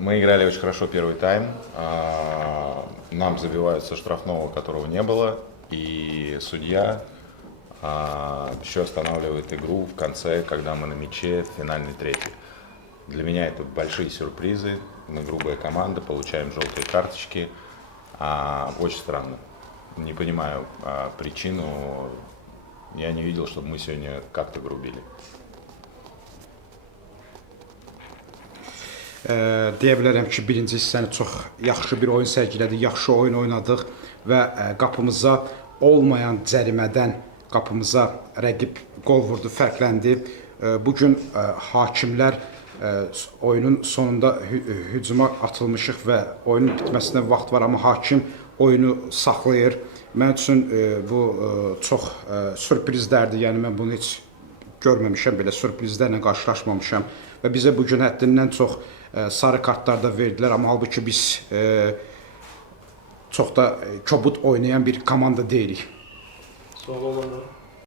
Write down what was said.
Мы играли очень хорошо первый тайм. Нам забивают со штрафного, которого не было. И судья еще останавливает игру в конце, когда мы на мяче, финальный третий. Для меня это большие сюрпризы. Мы грубая команда, получаем желтые карточки. Очень странно. Не понимаю причину. Я не видел, чтобы мы сегодня как-то грубили. Deyə bilərəm ki, birinci hissəni çox yaxşı bir oyun sərgilədik, yaxşı oyun oynadıq və qapımıza olmayan cərimədən qapımıza rəqib qol vurdu, fərqləndi. Bugün hakimlər oyunun sonunda hücuma atılmışıq və oyunun bitməsinə vaxt var, amma hakim oyunu saxlayır. Mən üçün bu çox sürprizlərdir, yəni mən bunu heç görməmişəm, belə sürprizlərlə qarşılaşmamışam və bizə bugün həddindən çox sarı kartlar da verdilər, amma halbuki biz çox da kobud oynayan bir komanda deyilik. Sual olanlar.